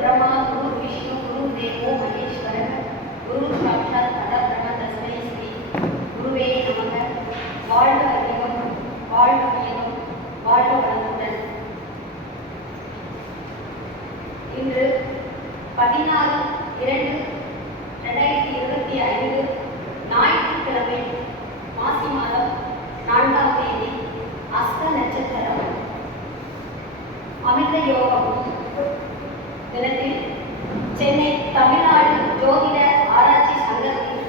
பிரம்மா குரு விஷ்ணு குரு தேவோ மகேஸ்வரன் குரு சாட்சாத் பரபிரம தஸ்மை ஸ்ரீ குருவே நமக வாழ்க அறிவம் வாழ்க அறிவும் வாழ்க வளமுடன் இன்று பதினாறு இரண்டு ரெண்டாயிரத்தி இருபத்தி ஐந்து ஞாயிற்றுக்கிழமை மாசி மாதம் நான்காம் தேதி அஸ்த நட்சத்திரம். அமிர்த யோகம். சென்னை தமிழ்நாடு ஜோதிட ஆராய்ச்சி சங்கத்தின்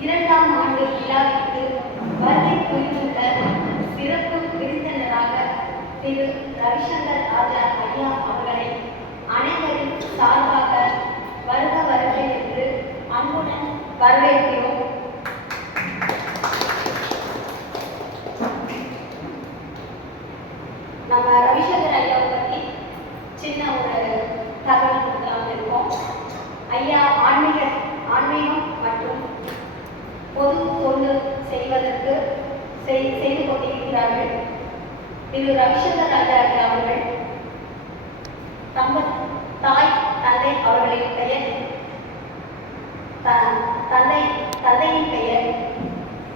இரண்டாம் ஆண்டு விழாவிற்கு வருகை புரிந்துள்ள சிறப்பு விருந்தினராக திரு ரவிசங்கர் ராஜா ஐயா அவர்களை அனைவரின் சார்பாக வருக வருக என்று அன்புடன் வரவேற்கிறோம். நம்ம ரவிசங்கர் ஐயாவை பற்றி சின்ன பொது தொண்டு செய்வதற்கு செய்து கொண்டிருக்கிறார்கள். திரு ரவிசங்கர் ஐயா அவர்கள். தம்ப தாய் தந்தை அவர்களின் பெயர். த- தந்தை தந்தையின் பெயர்.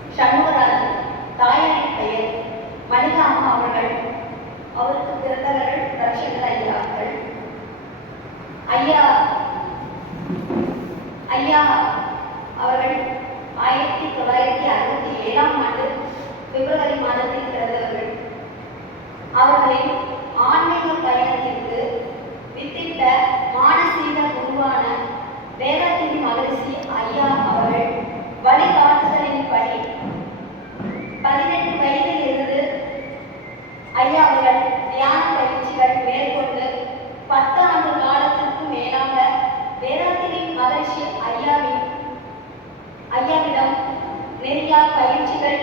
சண்முகராஜன் தாயாரின் பெயர். மணிகாமா அவர்கள். அவருக்கு பிறந்தவர்கள் ரவிசங்கர் ஐயா அவர்கள். ஐயா ஐயா அவர்கள் ஆயிரத்தி தொள்ளாயிரத்தி அறுபத்தி ஏழாம் ஆண்டு பிப்ரவரி மாதத்தில் பிறந்தவர்கள். அவர்களின் நெறியா பயிற்சிகள்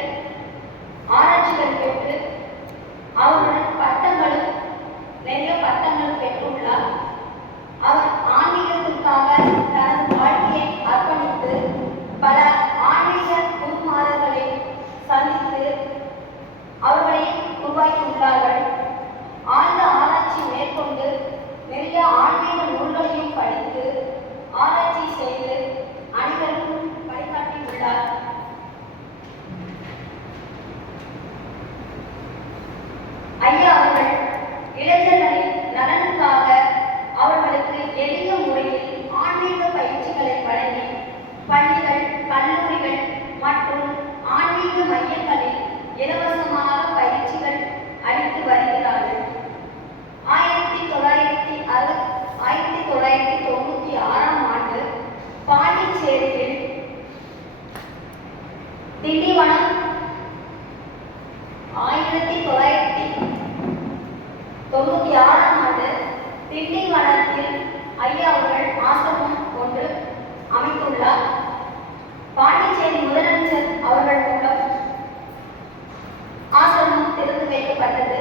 திறந்து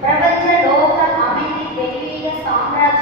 பிரபஞ்ச லோக அமைதி தெய்வீக சாம்ராஜ்யம்